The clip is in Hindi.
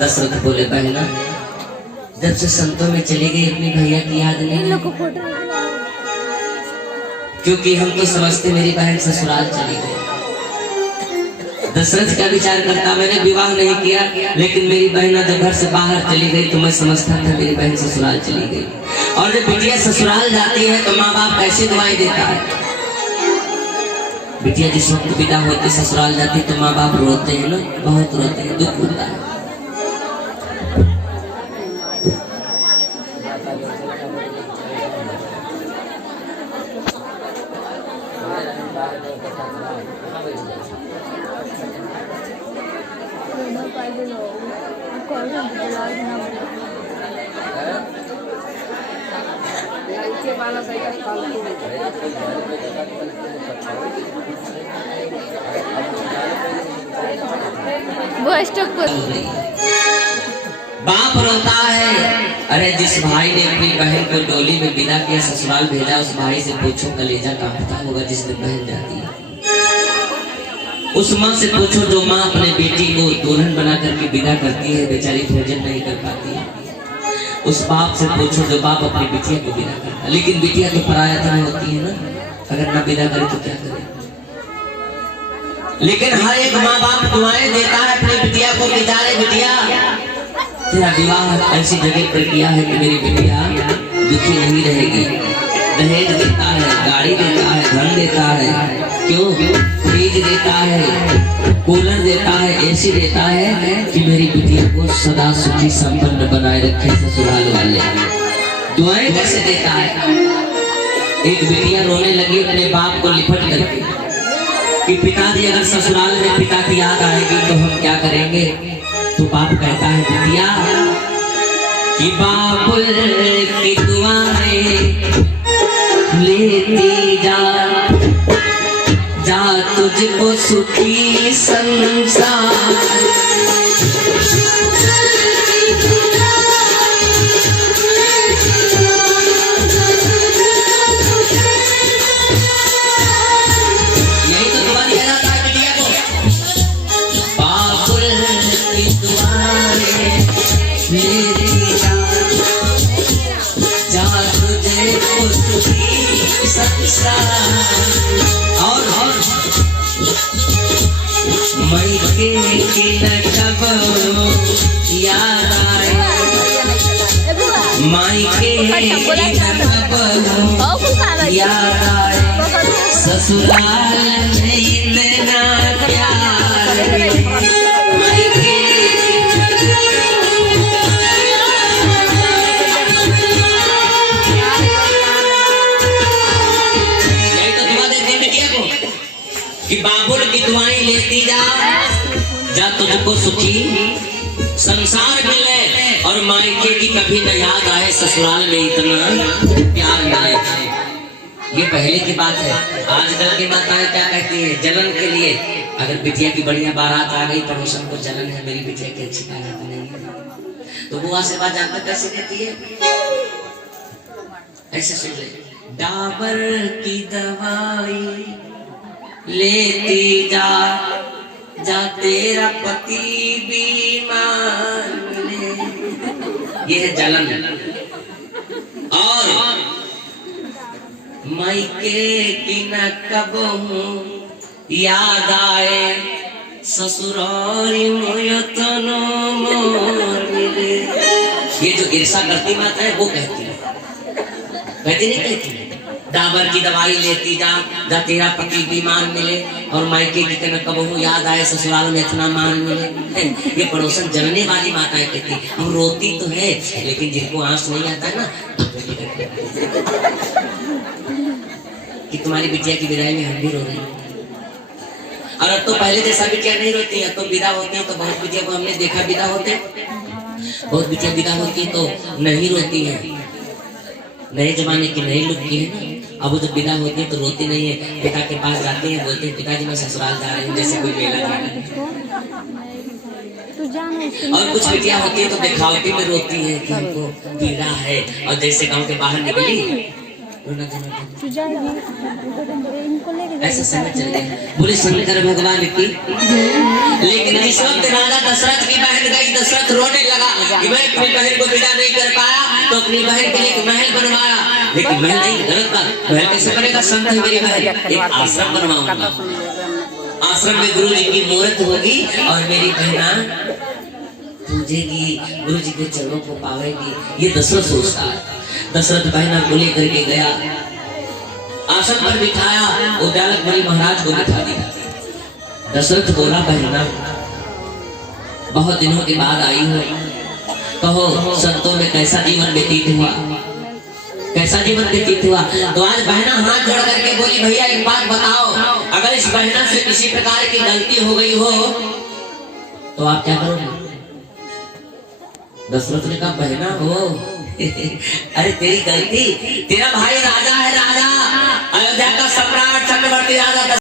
दशरथ बोले बहना, जब से संतों में चली गई अपनी भैया की याद नहीं, क्योंकि हम तो समझते मेरी बहन ससुराल चली गई। दशरथ का विचार करता, मैंने विवाह नहीं किया, लेकिन मेरी बहना जब घर से बाहर चली गई तो मैं समझता था मेरी बहन ससुराल चली गई। और जब बिटिया ससुराल जाती है तो माँ बाप कैसे दुआएं देता है। बिटिया जिस वक्त विदा होती ससुराल जाती तो माँ बाप रोते हैं ना, बहुत रोते हैं, दुख होता है। बाप रोता है। अरे जिस भाई ने अपनी बहन को डोली में विदा किया, ससुराल भेजा, उस भाई से पूछो कलेजा कांपता होगा जिस दिन बहन जाती है। उस माँ से पूछो जो माँ अपने बेटी को दुल्हन बना करके विदा करती है, बेचारी भोजन नहीं कर पाती है। उस बाप से पूछो जो बाप अपनी बिटिया को विदा करता है। लेकिन बिटिया तो पराया धन होती है ना, अगर ना विदा करे तो क्या करे। लेकिन हर एक माँ बाप दुआएं देता है अपनी बिटिया को, बेचारे बिटिया तेरा विवाह ऐसी जगह पर किया है कि मेरी बिटिया दुखी नहीं रहेगी। दहेज देता है, गाड़ी देता है, धन देता है, क्यों फ्रिज देता है, कूलर देता है, एसी देता है कि मेरी बिटिया को सदा सुखी संपन्न बनाए रखे ससुराल वाले। दुआएं कैसे देता है। एक बिटिया रोने लगी अपने बाप को लिपट करके कि पिताजी अगर ससुराल में पिता की याद आएगी तो हम क्या करेंगे। तो बाप कहता है बिटिया कि बाबुल की दुआएं लेती जा, जा तुझको सुखी संसार। और मायके की नकब याद आए, मायके की नकब याद आए, ससुराल में इतना प्यार। कि बाबुल की दुआएं लेती जा, जा तुझको सुखी संसार मिले, और मायके की कभी न याद आए, ससुराल में इतना प्यार मिले। ये पहले की बात है। आजकल की माताएं क्या कहती है, जलन के लिए। अगर बिटिया की बढ़िया बारात आ गई, पड़ोसन को जलन है मेरी बिटिया की अच्छी बारात नहीं है, तो वो आशीर्वाद जानकर कैसे देती है, ऐसे सुन ले। डाबर की दवाई लेती जा, जा तेरा पति बीमार मिले। ये है जलन। और मायके की न कब हूँ याद आए, ससुराल मोयतनो मोर मिले। ये जो ईर्षा करती माता है वो कहती है, कहती नहीं कहती। डाबर की दवाई लेती जा, जा तेरा पति बीमार मिले, और मायके की कनक बहू याद आए, ससुराल में इतना मान मिले। ये पड़ोसन जनने वाली माताएं कहती, हम रोती तो है लेकिन जिनको आंसू नहीं आता है ना, कि तुम्हारी बिटिया की विदाई में हम भी रो रहे हैं। और अब तो पहले जैसा बिटिया नहीं रोती है, तो विदा होते हैं तो बहुत बिटिया को हमने देखा विदा होते, बहुत बिटिया विदा होती है तो नहीं रोती है। नए जमाने की नई लुक की है ना। अब वो जब विदा होती है तो रोती नहीं है, पिता के पास जाती है, बोलते हैं पिताजी मैं ससुराल जा रही हूँ, जैसे कोई मेला जा रहा है। और कुछ बिटिया होती है तो दिखावटी में रोती है कि हमको पीड़ा है, और जैसे गांव के बाहर निकली ऐसा समय चलते हैं। बोले शंकर भगवान की। लेकिन जिस वक्त राजा दशरथ की बहन गई, दशरथ रोने लगा कि मैं अपनी बहन को विदा नहीं कर पाया, तो अपनी बहन के लिए एक महल बनवाया। लेकिन महल नहीं, गलत बात। महल कैसे बनेगा? संत है मेरी बहन, एक आश्रम बनवाऊंगा। आश्रम में गुरु जी की मूर्त होगी और मेरी बहना पूजेगी, गुरु जी के चरणों को पावेगी। ये दशरथ सोचता है। दशरथ बहना को लेकर के गया, आसन पर बिठाया, उद्यालक बलि महाराज को बिठा दिया। दशरथ बोला, बहना बहुत दिनों के बाद आई हो, कहो संतों में कैसा जीवन व्यतीत हुआ, कैसा जीवन व्यतीत हुआ। तो आज बहना हाथ जोड़ करके बोली, भैया एक बात बताओ, अगर इस बहना से किसी प्रकार की गलती हो गई हो तो आप क्या करोगे? दशरथ ने कहा, बहना हो अरे तेरी गलती, तेरा भाई राजा है, राजा अयोध्या का सम्राट चक्रवर्ती राजा